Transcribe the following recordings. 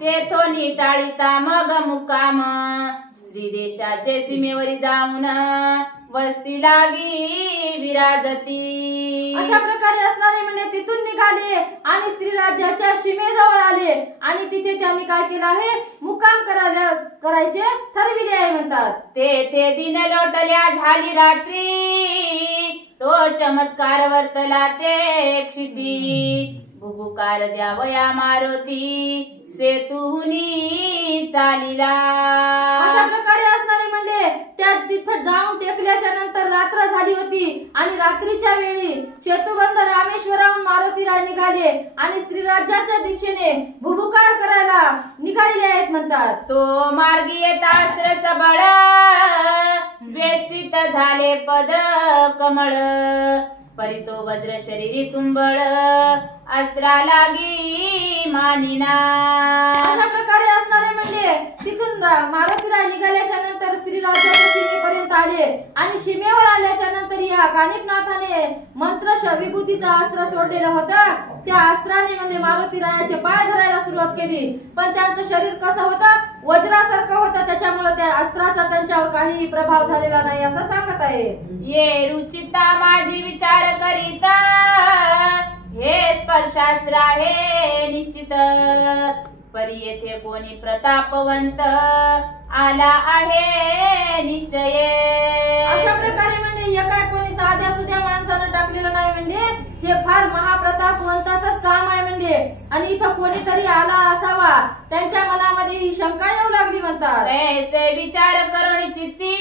तेथोनी टाळीता मग मुकाम स्त्री देशाचे सीमेवरी जाऊन वस्ती लागी विराजती। अशा प्रकारे असणारे म्हणजे तिथून निघाले आणि स्त्री राज्याच्या सीमेजवळ आले आणि तिथे त्यांनी काय केलं आहे, मुक्काम करायचे ठरविले आहे म्हणतात। ते दिन लोटल्या झाली रात्री तो चमत्कार वर्तला ते क्षिती भुभुकार द्यावया मारुती सेतुहुनी चालिला। अशा प्रकारे असणारे म्हणजे त्या तिथं जाऊन टेकल्याच्या नंतर रात्र झाली होती आणि रात्रीच्या वेळी सेतुबंद रामेश्वराहून मारुती राय निघाले आणि स्त्री राज्याच्या दिशेने भुभुकार करायला निघालेले आहेत म्हणतात। तो मार्गी येता अस्त्र सबळ वेष्टित झाले पद कमळ परितो वज्र शरीरी तुंबळ अस्त्रा लागी मानिना। अशा प्रकारे असणारे म्हणजे तिथून मारुतीराय निघाल्याच्या नंतर श्री राज्याच्या सीमेपर्यंत आले आणि सीमेवर आल्याच्या नंतर या कानिपनाथाने मंत्र विभूतीचा अस्त्र सोडलेलं होतं। त्या अस्त्राने म्हणजे मारुतीरायाचे पाय धरायला सुरुवात केली, पण त्यांचं शरीर कसं होतं, वज्रासारखं होतं, त्याच्यामुळे त्या अस्त्राचा त्यांच्यावर काही प्रभाव झालेला नाही असं सांगत आहे। ये रुचिता माझी विचार करीता हे स्पर्शास्त्र आहे निश्चित परी येथे कोणी प्रतापवंत आला आहे निश्चय। अशा प्रकारे म्हणजे हे काय कोणी साध्या सुध्या माणसानं टाकलेलं नाही, म्हणजे हे फार महाप्रतापवंताचंच काम आहे म्हणजे, आणि इथं कोणीतरी आला असावा त्यांच्या मनामध्ये ही शंका येऊ लागली म्हणतात। ऐसे विचार करून चित्ती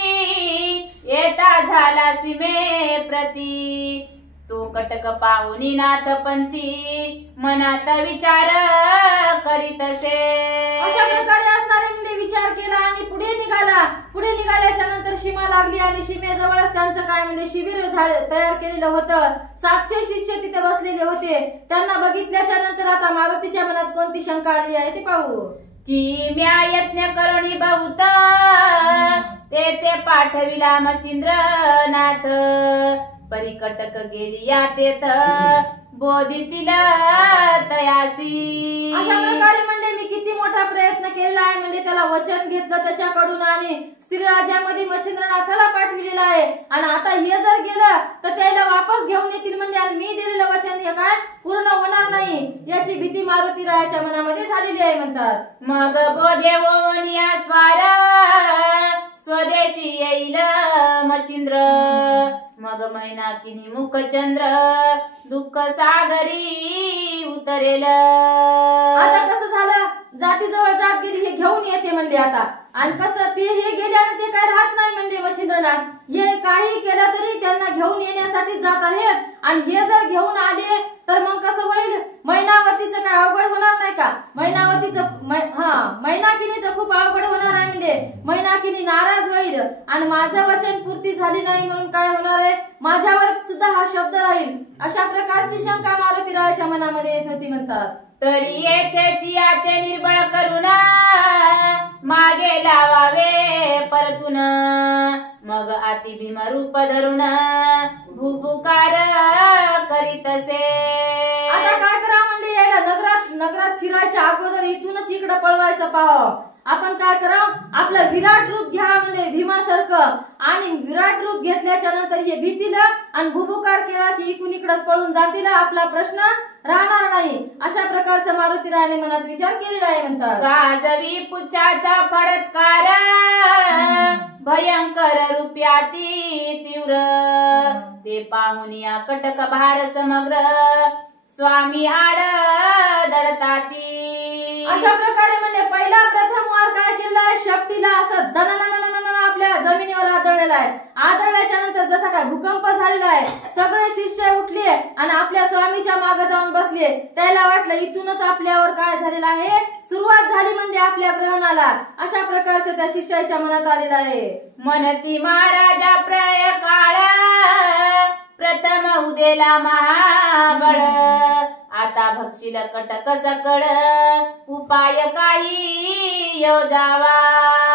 येता झाला सीमे प्रती तो कटक पाहुनी नाथपंथी मनात विचार करीतसे। अशा प्रकारे असणारे म्हणजे विचार केला आणि पुढे निघाला। पुढे निघाल्याच्या नंतर सीमा लागली आणि सीमेजवळच त्यांचं काय म्हणजे शिबिर तयार केलेलं होतं। 700 शिष्य तिथे बसलेले होते। त्यांना बघितल्याच्या नंतर आता मारुतीच्या मनात कोणती शंका आली आहे ते पाहू। की म्या यत्न करुणी बहुत ते पाठविला मच्छिंद्रनाथ परिकटक गेली या तेथ बोधितील तयासी। अशा प्रकारे म्हणजे मी किती मोठा प्रयत्न केला आहे, म्हणजे त्याला वचन घेतलं त्याच्याकडून आणि स्त्री राज्यामध्ये मच्छिंद्रनाथाला पाठविलेलं आहे, आणि आता हे जर गेलं तर त्याला वापस घेऊन येतील म्हणजे, आणि मी दिलेलं वचन हे काय पूर्ण होणार नाही याची भीती मारुतीरायाच्या मनामध्ये झालेली आहे म्हणतात। मग बोधे ओनिया स्वार स्वदेशी येईल मच्छिंद्र मग मैनाकिनी मुखचंद्र दुःख सागरी उतरेल। आता कसं झालं, जातीजवळ जात गेली हे घेऊन येते म्हणजे आता, आणि कसं ते हे गेल्याने ते काय राहत नाही म्हणजे मच्छिंद्रनाथ हे काही केलं तरी त्यांना घेऊन येण्यासाठी जात आहेत, आणि हे जर घेऊन आले तर मग कसं होईल, मैनावतीचं काय अवघड होणार नाही का, मैनाकिनीचं खूप अवघड होणार आहे म्हणजे मैनाकिनी नाराज होईल आणि माझं वचन पूर्ती झाली नाही म्हणून काय होणार आहे, माझ्यावर सुद्धा हा शब्द राहील। अशा प्रकारची शंका मारुतीरायाच्या मनामध्ये येत होती म्हणतात। तरी येथेची आते निर्बळ करून मागे लावावे परतून मग अति भीम रूप धरून भुभुकार करीतसे। आता काय करा म्हणजे यायला नगरात शिरायच्या अगोदर इथूनच इकडे पळवायचं पाहावं। आपण काय करावं, आपलं विराट रूप घ्या म्हणजे भीमासारखं, आणि विराट रूप घेतल्याच्या नंतर हे भीतील आणि भुभुकार केला की इकडून इकडच पळून जातील, आपला प्रश्न राहणार नाही। अशा प्रकारचा मारुतीरायाने मनात विचार केलेला आहे म्हणतात। गाजवी पुच्छाचा फडत्कार भयंकर रूप्याती तीव्र ते पाहुनिया कटक भार समग्र स्वामी आड दडताती। अशा प्रकारे म्हणजे पहिला प्रथम वार काय केलाय, शक्तीला असं दणदण आपल्या जमिनीवर आदळलेला आहे। आदळल्याच्या नंतर जसा काय भूकंप झालेला आहे, सगळे शिष्य उठले आणि आपल्या स्वामीच्या मागे जाऊन बसले। त्याला वाटलं इथूनच आपल्यावर काय झालेलं आहे, सुरुवात झाली म्हणजे आपल्या ग्रहणाला। अशा प्रकारचं त्या शिष्याच्या मनात आलेलं आहे। मनती महाराजा प्रळय काळ प्रथम उदेला महाबळ आता भक्षील कटक सकळ उपाय काही योजावा।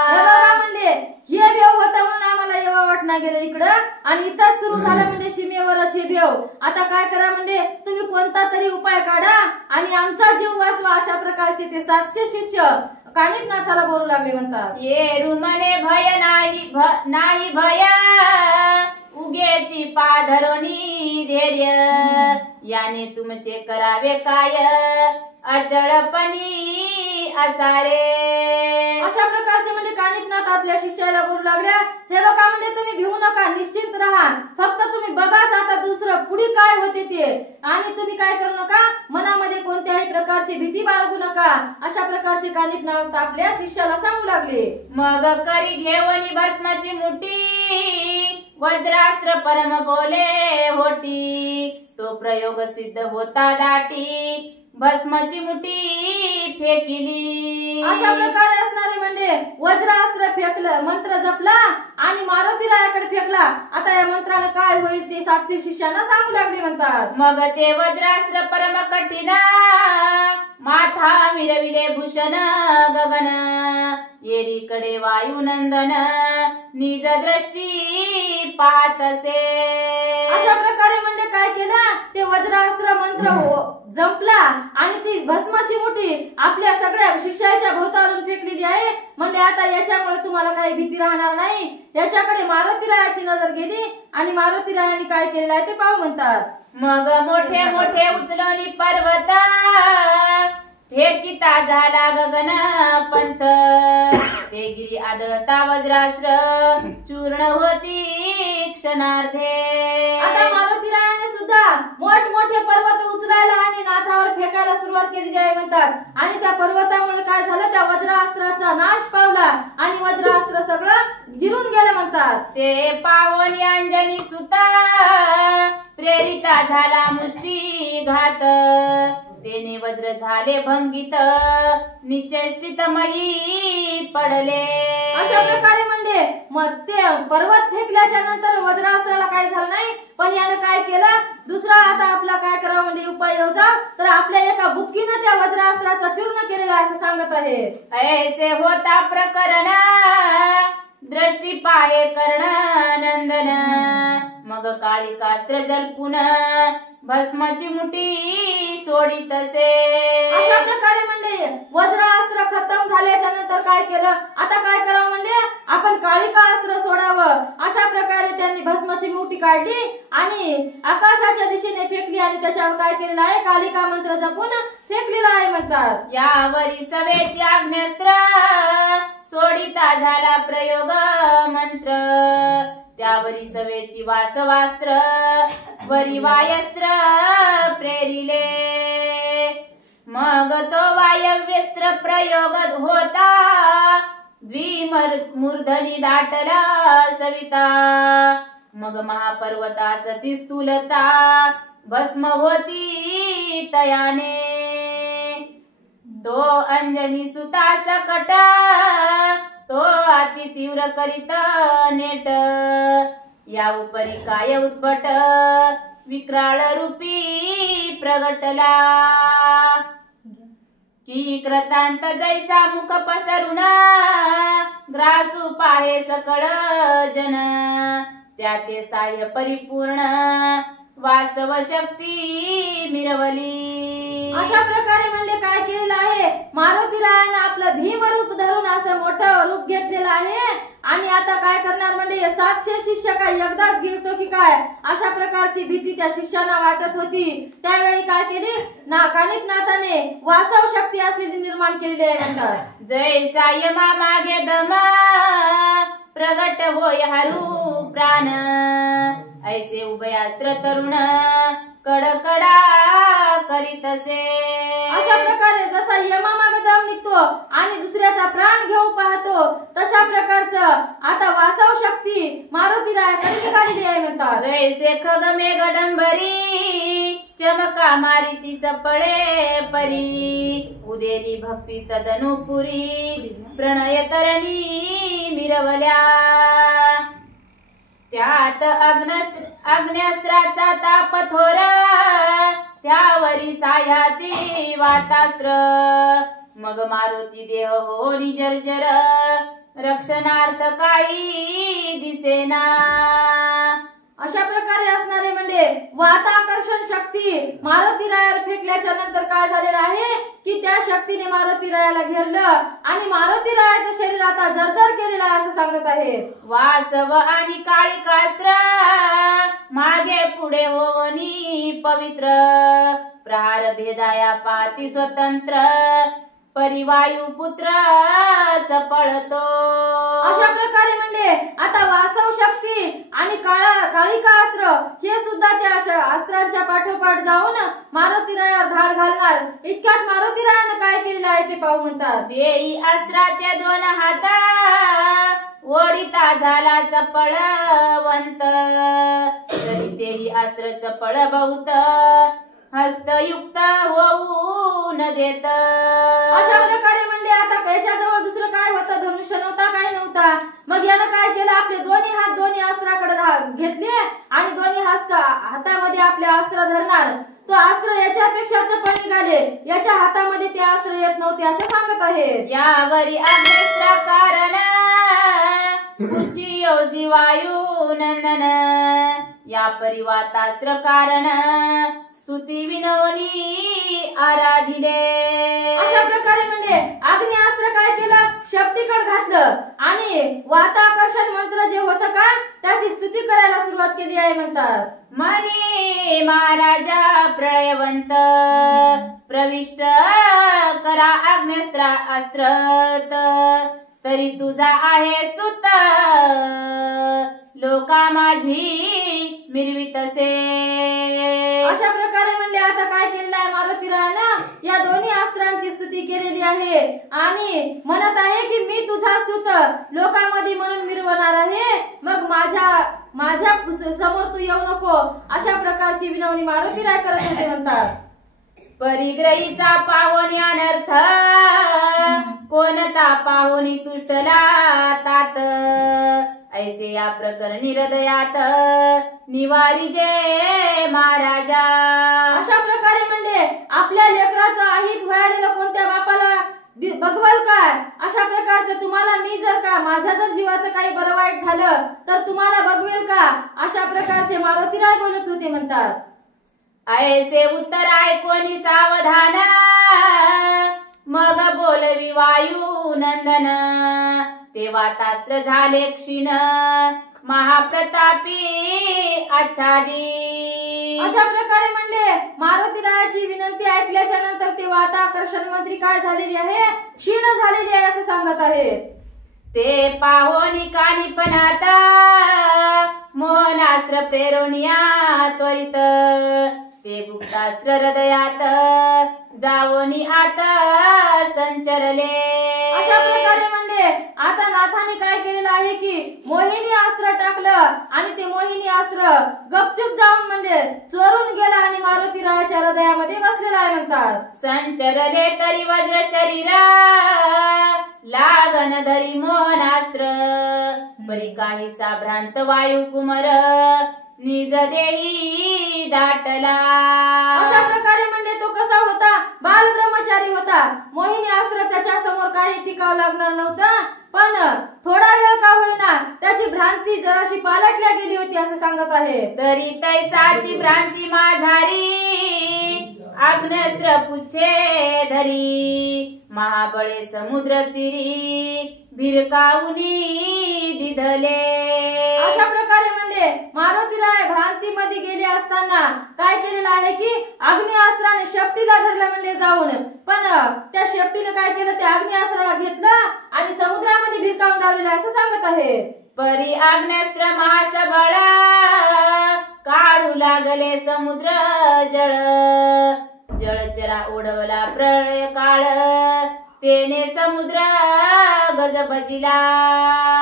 हे बघा म्हणजे हे देव होतं म्हणून आम्हाला येवा वाटणार पुन्हा गेले इकडं आणि इथंच सुरू झालं म्हणजे सीमेवरच हे बेव. आता काय करा म्हणजे तुम्ही कोणता तरी उपाय काढा आणि आमचा जीव वाचवा. अशा प्रकारचे ते 700 शिष्य कानिफनाथाला बोलू लागले म्हणतात. ये रुमने भय नाही भय उगेची पाधरोणी धैर्य याने तुमचे करावे काय अचळपणी असारे. अशा प्रकारचे म्हणजे कानिफनाथ आपल्या शिष्याला बोलू लागल्या, हे बघा म्हणजे तुम्ही भिवू नका, निश्चिंत राहा, फक्त तुम्ही बघाच आता दुसरं पुढे काय होते ते, आणि तुम्ही काय करू नका, मनामध्ये कोणत्याही प्रकारची भीती बाळगू नका. अशा प्रकारचे कानिफनाथ आपल्या शिष्याला सांगू लागले. मग करी घेवनी भस्माची मुठी वज्रास्त्र परम बोले होती तो प्रयोग सिद्ध होता दाटी भस्माची मुठी फेकिली. अशा प्रकारे असणारे म्हणजे वज्रास्त्र फेकलं, मंत्र जपला आणि मारुती रायाकडे फेकला. आता या मंत्राने काय होईल ते 700 शिष्यांना सांगू लागले म्हणतात. मग ते वज्रास्त्र परम कठीण माथा मिरविले भूषण गगन येरीकडे वायुनंदन निज दृष्टी पाहतसे. अशा प्रकारे म्हणजे काय केलं, ते वज्रास्त्र मंत्र जपला आणि ती भस्माची मुठी आपल्या सगळ्या शिष्याच्या भोवतालून फेकलेली आहे. म्हणजे आता याच्यामुळे तुम्हाला काही भीती राहणार नाही. याच्याकडे मारुती रायाची नजर गेली आणि मारुती रायाने काय केलेलं आहे ते पाहू म्हणतात. मग मोठे मोठे उचलणी पर्वत फेकिता झाला गगन पंथ ते गिरी आदळता वज्रास्त्र चूर्ण होती क्षणार्धे. आता मारुती रायाने सुद्धा मोठमोठे पर्वत उचलायला आणि नाथावर फेकायला सुरुवात केलेली आहे म्हणतात. आणि त्या पर्वतामुळे काय झालं, त्या वज्रास्त्राचा नाश पावला आणि वज्रास्त्र सगळं जिरून गेलं म्हणतात. ते पावनी अंजनी सुता प्रेरिता झाला मुष्टी घात तेने वज्र झाले भंगित निचेष्टित मही पडले. अशा प्रकारे म्हणजे मग ते पर्वत फेकल्याच्या नंतर वज्रास्त्राला काय झालं नाही, पण यानं काय केलं, दुसरा आता आपला काय करावं म्हणजे उपाय योजा, तर आपल्या एका बुक्कीनं त्या वज्रास्त्राचा चूर्ण केलेला असं सांगत आहे. ऐसे होता प्रकरण दृष्टी पाहे कर्ण नंदन मग काळिकास्त्र जलपुन भस्माची मुठी सोडितसे. अशा प्रकारे म्हणजे वज्रास्त्र खतम झाल्याच्या नंतर काय केलं, आता काय करावं म्हणजे आपण काळिका अस्त्र सोडावं. अशा प्रकारे त्यांनी भस्माची मुठी काढली आणि आकाशाच्या दिशेने फेकली आणि त्याच्यावर काय केलेलं आहे, कालिका मंत्र जपून फेकलेला आहे म्हणतात. यावरी सवेची आग्नेस्त्र सोडिता झाला प्रयोग मंत्र त्यावरी सवेची वासवास्त्र वरी वायस्त्र प्रेरिले. मग तो वायव्यस्त्र प्रयोग होता द्विमूर्धनी दाटला सविता मग महापर्वता सती स्थूलता भस्म होती तयाने. तो अंजनी सुता सकट तो अति तीव्र करीत नेट या उपरी काय उद्भट विक्राळ रूपी प्रगटला की कृतांत जैसा मुख पसरुना ग्रासू पाहे सकळ जन त्या ते साह्य परिपूर्ण वासव शक्ती मिरवली. अशा प्रकारे म्हणजे काय केलेलं आहे, मारुती रायानं आपलं भीम रूप धरून असं मोठं रूप घेतलेलं आहे आणि आता काय करणार म्हणजे 700 शिष्य काय एकदाच गिरतो की काय, अशा प्रकारची भीती त्या शिष्यांना वाटत होती. त्यावेळी काय केली, कानिफनाथाने वासव शक्ती असलेली निर्माण केलेली आहे म्हणतात. जैसा यमा मागे दमा प्रगट होय हरू प्राण ऐसे उभयास्त्र तरुण कडकडा करीतसे. अशा प्रकारे जसा यमामागे दम निघतो आणि दुसऱ्याचा प्राण घेऊ पाहतो, तशा प्रकारचं आता वासव शक्ती मारुती रायाकडे निघालेली आहे म्हणतात. जैसे खग मेघ डंबरी चमका मारिती चपळे परी उदेली भक्ती तदनुपुरी प्रणय तरणी मिरवल्या. त्यात अग्न्यास्त्राचा ताप थोर त्यावरी साह्याती वातास्त्र मग मारुती देह होरी जर्जर रक्षणार्थ काही दिसेना. अशा प्रकारे असणारे म्हणजे वाताकर्षण शक्ती मारुती रायावर फेकल्याच्या नंतर काय झालेलं आहे की त्या शक्तीने मारुती रायाला घेरलं आणि मारुती रायाचं शरीर आता जर्जर केलेलं आहे असं सांगत आहे. वासव आणि काळिकास्त्र मागे पुढे होवनी पवित्र प्रहार भेदाया पाती स्वतंत्र परिवायू पुत्र चपळतो. अशा प्रकारे म्हणजे आता वासव शक्ती आणि काळिका अस्त्र हे सुद्धा त्या अस्त्रांच्या पाठोपाठ जाऊन मारुती रायावर धाड घालणार. इतक्यात मारुती रायानं काय केलेलं आहे ते पाहू म्हणतात. देई अस्त्राच्या दोन हाता ओढिता झाला चपळवंत तरी तेही अस्त्र चपळ बहुत हस्तयुक्त होऊ न देत. अशा प्रकारे म्हणजे आता याच्याजवळ दुसरं काय होतं, धनुष्य नव्हता, काय नव्हता. मग यानं काय केलं, आपले दोन्ही हात दोन्ही अस्त्राकडे घेतले आणि दोन्ही हातामध्ये आपले अस्त्र धरणार. तो अस्त्र याच्यापेक्षा चपळ निघाले, याच्या हातामध्ये ते अस्त्र येत नव्हते असं सांगत आहे. यावरी अग्निस्त्र कारण उची योजी वायू नंदन या परिवातास्त्र कारण स्तुती विनवनी आराधिले. अशा प्रकारे म्हणजे अग्निअस्त्र काय केलं, शक्तीकडे घातलं आणि वाताकर्षण मंत्र जे होतं का त्याची स्तुती करायला सुरुवात केली आहे म्हणतात. म्हणे महाराजा प्रळयवंत प्रविष्ट करा अग्निस्त्र अस्त्र तरी तुझा आहे सुत लोका माझी मिरवितसे. अशा प्रकारे म्हणले आता काय केलेलं आहे मारुती रायानं, या दोन्ही अस्त्रांची स्तुती केलेली आहे आणि म्हणत आहे की मी तुझा सूत लोकांमध्ये म्हणून मिरवणार आहे, मग माझ्या समोर तू येऊ नको अशा प्रकारची विनवणी मारुती राय करत होते म्हणतात. परिग्रहीचा पावनी अनर्थ कोणता पाहुनी तुष्टला तात ऐसे या प्रकरणी हृदयात निवारी जे महाराजा. अशा प्रकारे म्हणजे आपल्या लेकराचं अहित व्हायलेलं कोणत्या बापाला बघवाल काय, अशा प्रकारचं तुम्हाला मी जर का माझ्या जर जीवाचं काही बरं वाईट झालं तर तुम्हाला बघवेल का, अशा प्रकारचे मारुती राय बोलत होते म्हणतात. ऐसे उत्तर ऐकोनी सावधान मग बोलवी वायू नंदन ते वातास्त्र झाले क्षीण महाप्रतापी आच्छादी. अशा प्रकारे म्हणले मारुती रायाची विनंती ऐकल्याच्या नंतर ते वाताकर्षण मंत्री काय झालेली आहे, क्षीण झालेली आहे असं सांगत आहेत. ते पाहोनी कानी पण आता मोहनास्त्र प्रेरणिया त्वरित ते गुप्तास्त्र हृदयात जावोनी आता संचरले. अशा प्रकारे म्हणले आता नाथाने काय केलेलं आहे की मोहिनी अस्त्र टाकलं आणि ते मोहिनी अस्त्र गपचूप जाऊन म्हणजे चोरून गेला आणि मारुती रायाच्या हृदयामध्ये बसलेला आहे म्हणतात. संचरले तरी वज्र शरीरा लागन धरी मोहनास्त्र बरी काही साभ्रांत वायू कुमर निज देही दाटला. अशा प्रकारे म्हणजे तो कसा होता, बाल ब्रह्मचारी होता. मोहिनी अस्त्र त्याच्या समोर काही टिकाव लागणार नव्हतं, पण थोडा वेळ का होईना त्याची भ्रांती जराशी पालटल्या गेली होती असं सांगत आहे. तरी तैसाची भ्रांती माझारी अग्नस्त्र पुच्छे धरी महाबळे समुद्र तीरी भिरकावुनी दिधले. अशा प्रकारे म्हणजे मारुती राय भ्रांतीमध्ये गेले असताना काय केलेलं आहे की अग्निअस्त्राने शेपटीला धरलं म्हणले जाऊन, पण त्या शेपटीने काय केलं, त्या अग्निअस्त्राला घेतलं आणि समुद्रामध्ये भिरकावून लावलेलं असं सांगत आहे. परी अग्नस्त्र महासबळ काढू लागले समुद्र जळ जळचरा उडवला प्रळय काळ तेने समुद्र गजबजिला.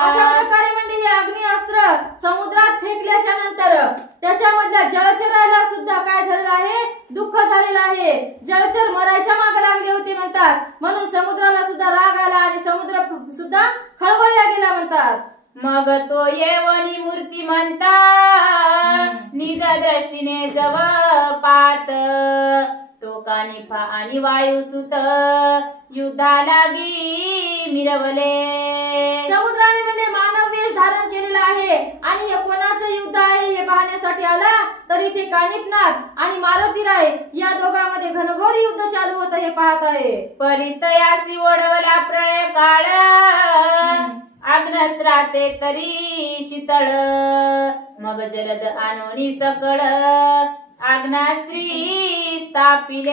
अशा प्रकारे म्हणजे हे अग्निअस्त्र समुद्रात फेकल्याच्या नंतर त्याच्यामधल्या जलचराला सुद्धा काय झालेलं आहे, दुःख झालेलं आहे. जलचर मरायच्या मागे लागले होते म्हणतात, म्हणून समुद्राला सुद्धा राग आला आणि समुद्र सुद्धा खळबळला गेला म्हणतात. मग तो येवनी मूर्ती म्हणता निज दृष्टीने जव पात तो कानिफा आणि वायुसुत युद्धा लागी मिरवले. समुद्राने म्हणजे मानव वेश धारण केलेला आहे आणि हे कोणाचं युद्ध आहे हे पाहण्यासाठी आला तर इथे कानिपनाथ आणि मारुतीराय या दोघांमध्ये घनघोर युद्ध चालू होतं हे पाहत आहे. परितयासी ओढवला प्रळय काळ अग्नस्त्राते तरी शीतळ मग जलद आणोनी सकळ आग्नास्त्री स्थापिले.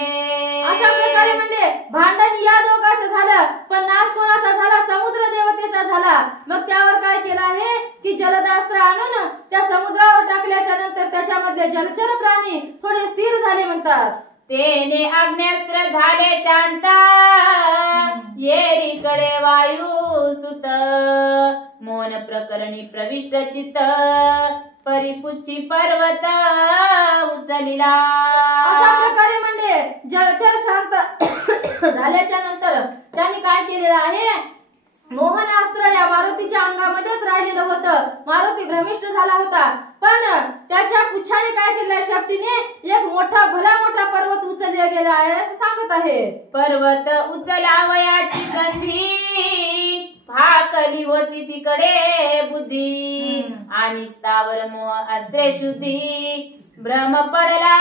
अशा प्रकारे म्हणजे भांडण या दोघांचं झालं पण नाश कोणाचा झाला समुद्र देवतेचा झाला. मग त्यावर काय केलं आहे की जलदास्त्र आणून त्या समुद्रावर टाकल्याच्या नंतर त्याच्यामधले जलचर प्राणी थोडे स्थिर झाले म्हणतात. तेने अग्न्यास्त्र झाले शांत येरीकडे वायू सुत मौन प्रकरणी प्रविष्ट चित्त परिपुच्ची पर्वत उचलिला. अशा प्रकारे म्हणजे जलचर शांत झाल्याच्या नंतर त्यांनी काय केलेलं आहे मोहनास्त्र या मारुतीच्या अंगामध्येच राहिलेलं होतं. मारुती भ्रमिष्ट झाला होता पण त्याच्या पुच्छाने काय केलं शेपटीने एक भला मोठा पर्वत उचलला गेला आहे असं सांगत आहे. पर्वत उचलावयाची संधी भाकली होती तिकडे बुद्धी आणि स्थावर मोह अस्त्रे शुद्धी भ्रम पडला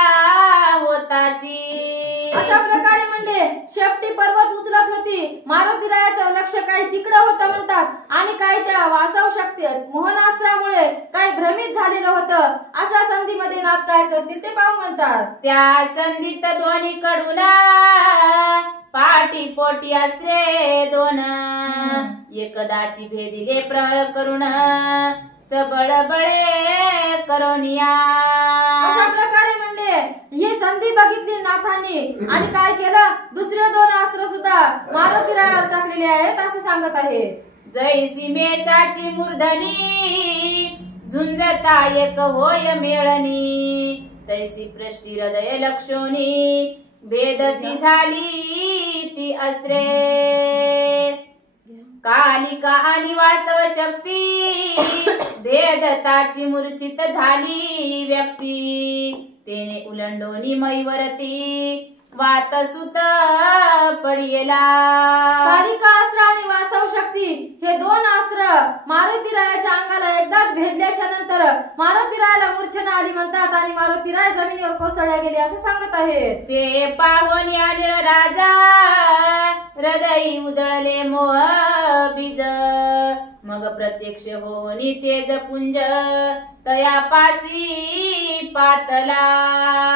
होताची. अशा प्रकारे म्हणजे शेपटी पर्वत उचलत होती. मारुतीरायाचं लक्ष काही तिकडं होतं म्हणतात आणि काही त्या वासव शक्ती मोहनास्त्रामुळे काही भ्रमित झालेलं होतं. अशा संधीमध्ये नाथ काय करतील ते पाहू म्हणतात. त्या संधीत दोन्ही कडून पाठी पोटी अस्त्रे दोन एकदाची भेदिले प्रहर करून सबळ बळे करोनिया. अशा प्रकारे म्हणजे ही संधी बघितली नाथांनी आणि काय केलं दुसरे दोन अस्त्र सुद्धा मारुतीरायावर टाकलेले आहेत असं सांगत आहे. जैसी मेषाची मूर्धनी झुंजता एक होय मेळणी तैसी पृष्टी हृदय लक्षोनी भेदती झाली ती अस्त्रे. कालिका आणि वासव शक्ती भेदताची मूर्छित झाली व्यक्ती तेने उलंडोनी मैवरती वात सुत पडियला. कालिका अस्त्र आणि वासव शक्ती हे दोन अस्त्र मारुतीरायाच्या अंगाला एकदाच भेदल्याच्या नंतर मारुतीरायाला मूर्छना आली म्हणतात आणि मारुतीराय जमिनीवर कोसळल्या गेले असं सांगत आहे. ते पाहुणी अनिळ राजा हृदयी उजळले मोह बीज मग प्रत्यक्ष होनी तेज पुंज तयापासी पातला.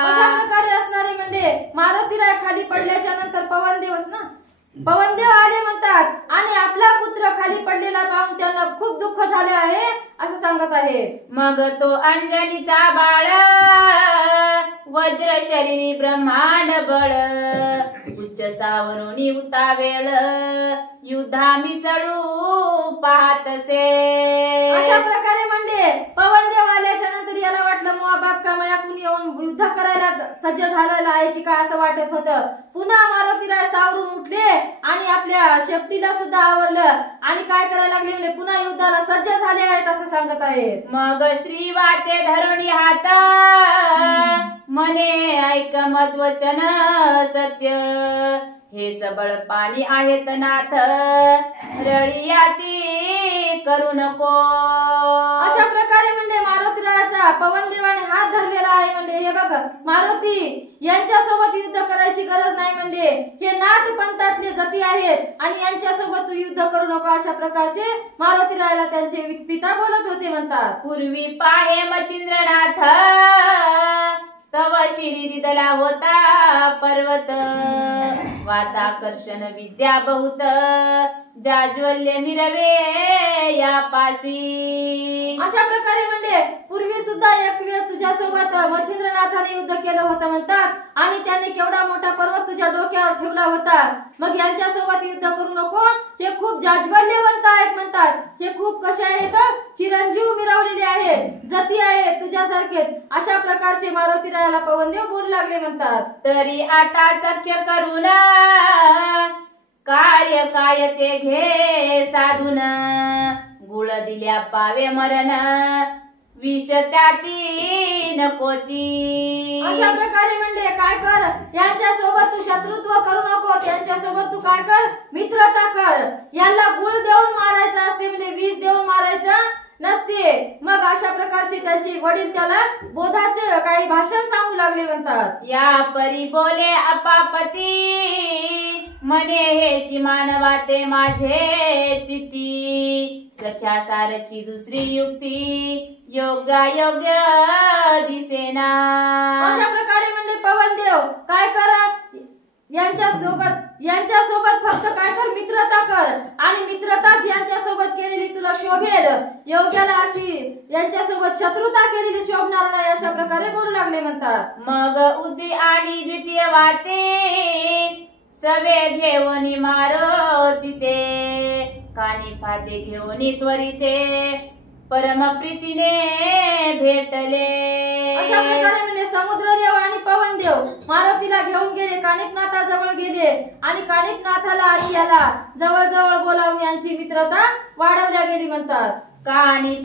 अशा प्रकारे असणारे म्हणजे मारुतीराय खाली पडल्याच्या नंतर पवनदेव आले म्हणतात आणि आपला पुत्र खाली पडलेला पाहून त्यांना खूप दुःख झाले आहे असं सांगत आहे. मग तो अंजनीचा बाळ वज्र शरीरी ब्रह्मांड बळ उच्च सावरुनी उतावेळ युद्धा मिसळू पाहतसे. अशा प्रकारे म्हणजे पवनदेव आल्याच्या नंतर याला वाटलं मोहा बाप का मयाकून येऊन युद्ध करायला सज्ज झालेला आहे की काय असं वाटत होतं. पुन्हा मारुतीराय सावरून उठले आणि आपल्या शेपटीला सुद्धा आवरलं आणि काय करायला लागले म्हणजे पुन्हा युद्धाला सज्ज झाले आहेत असं सांगत आहेत. मग श्रीवाते धरुणी हात मने ऐक मध्वचन सत्य हे सबळ पाणी आहेत नाथ रळियाती करू नको. अशा प्रकारे म्हणजे मारुतीरायाचा पवनदेवाने हात धरलेला आहे. म्हणजे हे बघ मारुती यांच्यासोबत युद्ध करायची गरज नाही म्हणजे हे नाथ पंथातले जती आहेत आणि यांच्यासोबत तू युद्ध करू नको अशा प्रकारचे मारुतीरायाला त्यांचे पिता बोलत होते म्हणतात. पूर्वी पाहे मचिंद्रनाथ तव शिरी दिदला होता पर्वत वाताकर्षण विद्या बहुत जाज्वल्य मिरवे या पासी. अशा प्रकारे म्हणजे पूर्वी सुद्धा एक वेळ तुझ्यासोबत मच्छिंद्रनाथाने युद्ध केलं होतं म्हणतात आणि त्यांनी केवढा मोठा पर्वत तुझ्या डोक्यावर ठेवला होता. मग यांच्यासोबत युद्ध करू नको हे खूप जाज्वल्यवंत आहेत म्हणतात. हे खूप कसे आहेत चिरंजीव मिरवलेले आहेत जती आहेत तुझ्यासारखेच अशा प्रकारचे मारुतीरायाला पवनदेव बोलू लागले म्हणतात. तरी आता सख्य करून कार्य काय ते घे साधून गुळ दिल्या पावे मरण विष त्याती नकोची. अशा प्रकारे म्हणजे काय कर यांच्या सोबत तू शत्रुत्व करू नको त्यांच्या सोबत तू काय कर मित्रता कर. यांना लागले. मग अशा प्रकारचे त्यांचे वडील त्याला बोधाचे काही भाषण सांगू लागले म्हणतात. या परी बोले अपापती म्हणे हेची मानवाते माझे चिती. सख्या सारखी दुसरी युक्ती योग्य दिसेना. अशा प्रकारे म्हणजे पवनदेव काय करा यांच्यासोबत फक्त काय कर मित्रता कर आणि मित्रताच यांच्यासोबत केलेली तुला शोभेल. योग्याला अशी यांच्यासोबत शत्रुता केलेली शोभणार नाही अशा प्रकारे बोलू लागले म्हणतात. मग उदी आणि द्वितीय वाते सवे घेऊन मारो तिथे. कानी फाते घेऊन त्वरिते परम प्रीतीने भेटले. अशा प्रकारे म्हणजे समुद्रदेव आणि पवनदेव मारुतीला घेऊन गेले, कानिफनाथाजवळ गेले आणि कानिफनाथाला आणि याला जवळ जवळ बोलावून यांची मित्रता वाढवल्या गेली म्हणतात. कानी